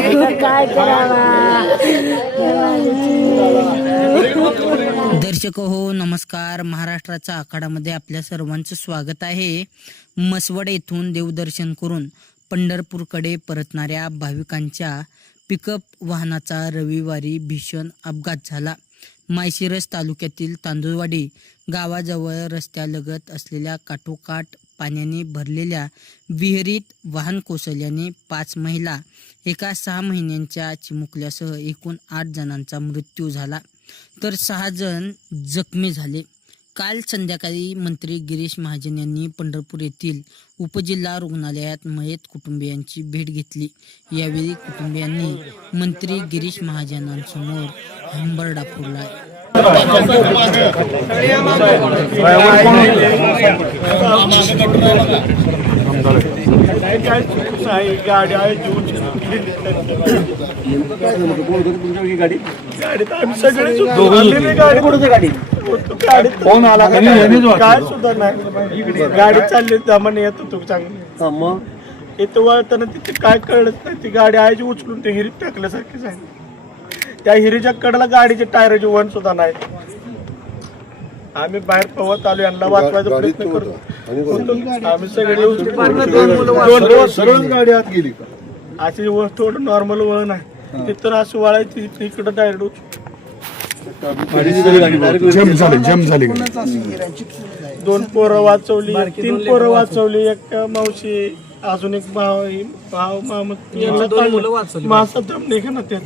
काय करावा. दर्शक हो नमस्कार. महाराष्ट्राच्या आखाडामध्ये आपल्या सर्वांचं स्वागत आहे. मसवड येथून देवदर्शन करून पंढरपूरकडे परतणाऱ्या भाविकांच्या पिकअप वाहनाचा रविवारी भीषण अपघात झाला. माळशिरस तालुक्यातील तांदुळवाडी गावाजवळ रस्त्यालगत असलेल्या काठोकाठ पाण्याने भरलेल्या विहिरीत वाहन कोसळल्याने 5 महिला एका 6 महिन्यांच्या चिमुकल्यासह एकूण 8 जणांचा मृत्यू झाला तर 6 जण जखमी झाले. काल संध्याकाळी मंत्री गिरीश महाजन यांनी पंढरपूर येथील उपजिल्हा रुग्णालयात मयत कुटुंबियांची भेट घेतली. यावेळी कुटुंबियांनी मंत्री गिरीश महाजनांसमोर हंबरडा फोडला. काय सुद्धा नाही, गाडी चालली दमाने येत होतो चांगली. इथं वळताना तिथे काय कळत नाही, ती गाडी आयची उचलून ते हिरीत टाकल्यासारखी झाली. त्या हिरीच्या कडेला गाडीचे टायराचे वन सुद्धा नाही. आम्ही बाहेर पवत आलो, यांना वाचवायचा प्रयत्न करतो. आम्ही सगळे सरळ गाडी आत गेली का? अशी थोडं नॉर्मल वळण आहे, तिथं असं वळायची इकडं डायरेक्ट जम झाली. 2 पोरं वाचवली, 3 पोरं वाचवली, एक मावशी, अजून एक भाव मासा दम निघा ना. त्यात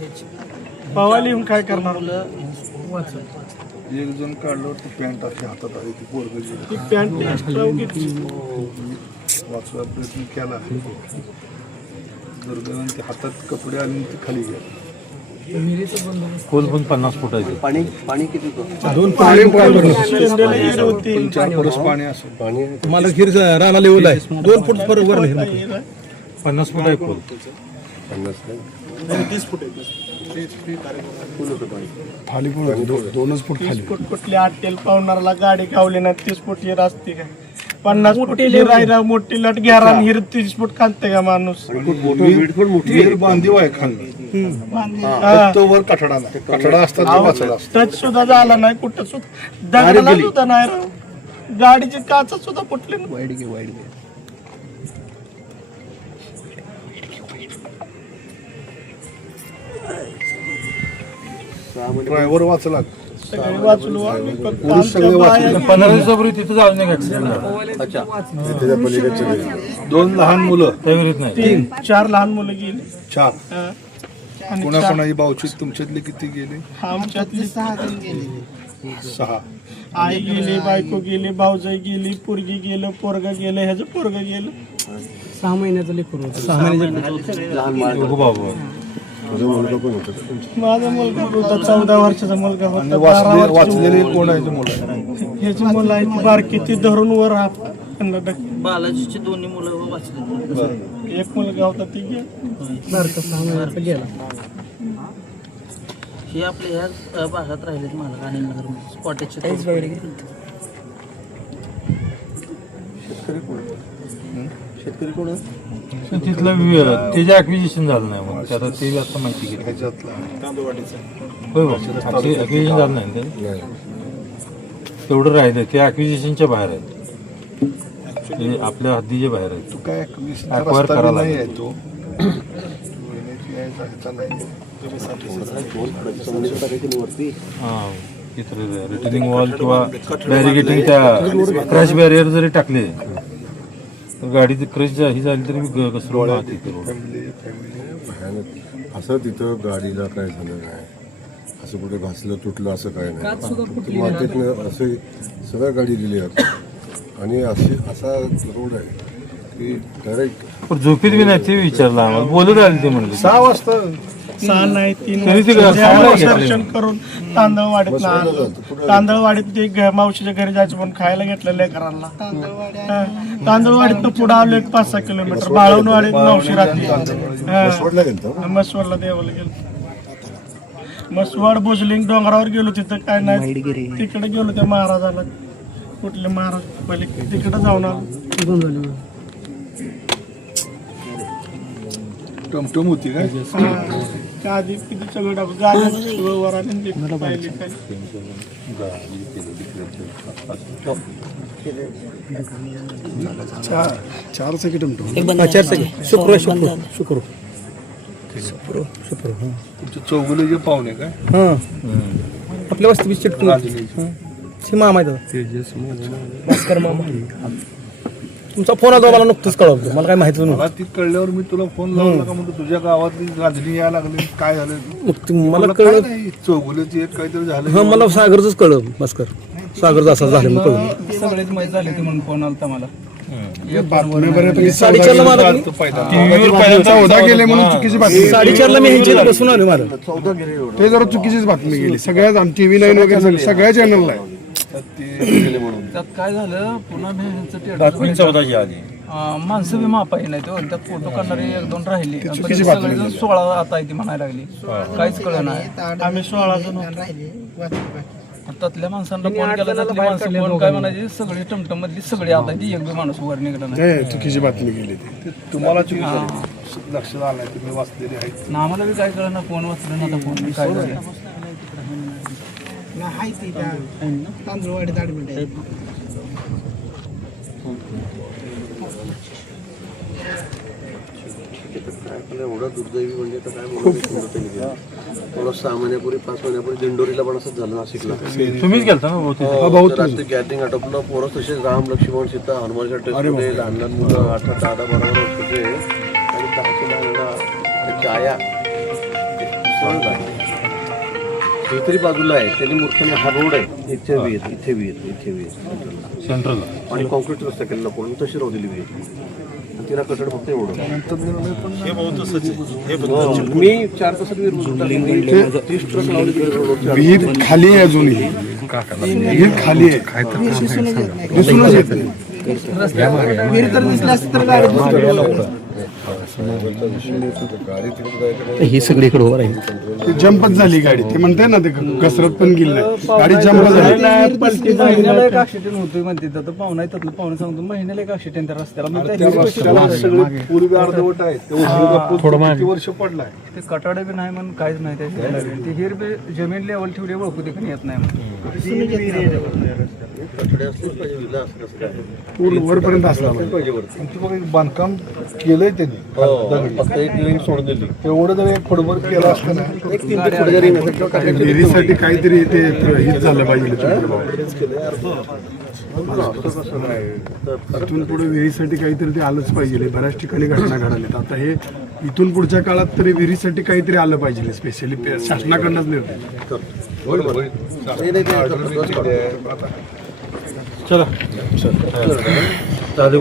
भावाला येऊन काय करणार. एक जण काढलं ती पॅन्ट अशी हातात आली, ती पोरग ती पॅन्ट एक्स्ट्रा वाचवायचा प्रयत्न केला. दुर्दैवाने हातात कपडे आले, ती खाली गेली. खोल पण 50 फुटाचे. पाणी किती होतं? 2 पाणी होती, 4 फूट पाणी असं. पाणी मला खीर राणा लेवल आहे 2 फूट वर 50 फूट आहे खोल. 30 फूट खाली पण 2च फूट खाली. कुठली आटेल पावणाराला गाडी गावली ना 30 फूट हिर असते का? 50 फुटी राहिला मोठी लट घ्या हिर 30 फूट खाते का माणूस? मोठी बांधीव आहे खाली, वर कठडा नाही. कठडा असतात टच सुद्धा झाला नाही, कुठं सुद्धा दगडाला सुद्धा नाही राव. गाडीची काच सुद्धा फुटली ना. ड्रायव्हर वाचला, सगळे वाचलो आम्ही, फक्त सगळे आमच्या वाचले. बाया- 15 दिवसापूर्वी तिथं जाऊन नाही ऍक्सिडेंट. 2 लहान मुलं, त्या विहिरीत नाही. 3-4 लहान मुलं गेली. 4. हा. आणि कोणाकोणाची भाऊची तुमच्यातले किती गेले? आमच्यातली 6. आई गेली, बायको गेली, भाऊजाई गेली, पोरगी गेलं, पोरग गेलं, ह्याचं पोरग गेलं. 6 महिन्याचं लेकरू होतं. 6 महिन्याचं हो बाबा. माझा मुलगा होता, 14 वर्षाचा मुलगा होता. वाचलेले कोण आहे मुलं? ह्याची मुलं आहेत बारकी, ती धरून वर बालाजीची दोन्ही मुलं वाचले. एक मुलगा होता, ती गेला. हे आपल्या ह्या भागात राहिलेत मालक आणि नगर स्पॉटेज शेतकरी कोण? तिथलं त्याचे ऍक्विजिशन झालं नाही. मग त्यात ते आता माहिती घेतली. होय बा, ऍक्विजिशन झालं नाही ते. तेवढं राहिलं ते ऍक्विजिशनच्या बाहेर आहे, आपल्या हद्दीच्या बाहेर आहे. तू काय Acquire करायला नाही आहे लागेल. तो. हां, तिथं रिटर्निंग वॉल किंवा बॅरिगेटिंग त्या क्रॅश बॅरियर जरी टाकले तर गाडी क्रॅश ही झाली तरी घसरून असं तिथं गाडीला काय झालं नाही, असं कुठे घासलं तुटलं असं काय नाही. मार्केटनं असं सगळ्या गाडी दिली आहे आणि असा रोड आहे की डायरेक्ट झोपेत बी नाही. ते विचारलं आम्हाला, बोलत आले ते म्हणले 6 वाजता. 6 नाही 3 तरी ते घासायला दर्शन करून तांदळवाडीत ते मावशीच्या घरी जायचं पण खायला घेतलं लेकरांना. तांदळवाडीत पुढे आलो 5-6 किलोमीटर. बाळवणवाडीत मावशी राहते. मसवडला देवाला गेलो. मसवड भुजलिंग डोंगरावर गेलो, तिथं काय नाही. तिकडे गेलो त्या महाराजाला, कुठले महाराज पहिले तिकडे जाऊन आलो. टमटम होती काय त्या आधी किती सगळं टाकू गाडी वर आले पाहिले काय चार चाकी टमटम तुमचे चौगुले जे पाहुणे काय आपल्या वस्ती चिटकून मामा भास्कर मामा तुमचा फोन आला मला नुकतंच कळवतो मला काय माहिती मला नव्हतं ती कळल्यावर मी तुला फोन लावला का म्हणतो तुझ्या गावातली गाजणी यायला लागली काय झालं मला काय कळलं नाही चौगुल्याची एक काहीतरी झालं हा मला सागरच कळलं भास्कर सागरचं असं झालं मग कळलं सगळेच माहीत झाले ते म्हणून फोन आलता मला साडेचारला मला चौदा गेले म्हणून चुकीची बातमी साडेचारला मी ह्यांच्या बसून आलो मला ते जरा चुकीचीच बातमी गेली सगळ्याच TV9 वगैरे सगळ्या चॅनलला आहे त्यात काय झालं पुन्हा मी ह्यांचं बातमी theater 14ची आधी माणसं बी मापाई नाही तो त्यात फोटो काढणारी एक दोन राहिली चुकीची बातमी सगळेजण 16 आता आहे ती म्हणायला लागली काहीच कळलं नाही आम्ही 16 जण त्यातल्या माणसांना फोन केला त्यातली माणसं फोन काय म्हणायची सगळी टमटम मधली सगळी आता ती एक बी माणूस वर निघाला नाही नाही चुकीची बातमी गेली ती तुम्हाला चुकीची लक्षात आलंय तुम्ही वाचलेली आहे ना आम्हाला बी काय कळलं ना फोन वाचलं ना आता फोन बी काय झालं एवढं दुर्दैवी म्हणजे तर काय म्हणू थोडं 6 महिन्यापूर्वी 5 महिन्यापूर्वी दिंडोरीला पण असंच झालं नाशिकला तुम्हीच गेलता ना बहुतेक रात्री गॅदरिंग आटोपलं पोरं तसेच राम लक्ष्मण सीता हनुमानच्या टेस्टमध्ये लहान लहान मुलं 8 10 12 वर्षाचे आणि 10 छाया दुसरी बाजूला आहे त्यांनी मूर्खाने हा रोड आहे इथे विहीर सेंट्रलला आणि कॉन्क्रीट रस्ता केलेला पडून तशी राहू दिली विहीर तिला कटड फक्त एवढं मी 4 तासात विहीर 30 ट्रक लावले विहीर खाली आहे अजूनही विहीर खाली आहे दिसूनच येत नाही. ही सगळी इकडे उभं राहील ती जंपच झाली गाडी ते म्हणते ना ते कसरत पण गेली नाही गाडी जंप झाली महिन्याला एक ऍक्सिडेंट होतोय म्हणते तर पाहुणा त्यातलं पाहुणे सांगतो महिन्याला एक ऍक्सिडेंट त्या रस्त्याला मग त्या रस्त्याला सगळे पूर्वी अर्धवट आहे किती वर्ष पडलाय ते कटाडे बी नाही म्हणून काहीच नाही त्याच्या ते हिर बी जमीन लेवल ठेवली ओळखू देखील येत नाही कठडे असलेच पाहिजे विला असं कसं काय पूर्ण वरपर्यंत असला पाहिजे वरती आणि ते बघा एक बांधकाम केलंय त्यांनी फक्त एक लिंक सोडून दिली एवढं जर एक फुटभर केलं असतं ना एक 3 ते पुढे जरी नसेल किंवा काय विहिरीसाठी काहीतरी ते हित झालं पाहिजे इथून पुढे विहिरीसाठी काहीतरी ते आलंच पाहिजे बऱ्याच ठिकाणी घटना घडाल्यात आता हे इथून पुढच्या काळात तरी विहिरीसाठी काहीतरी आलं पाहिजे स्पेशली शासनाकडनंच निर्णय चला चालेल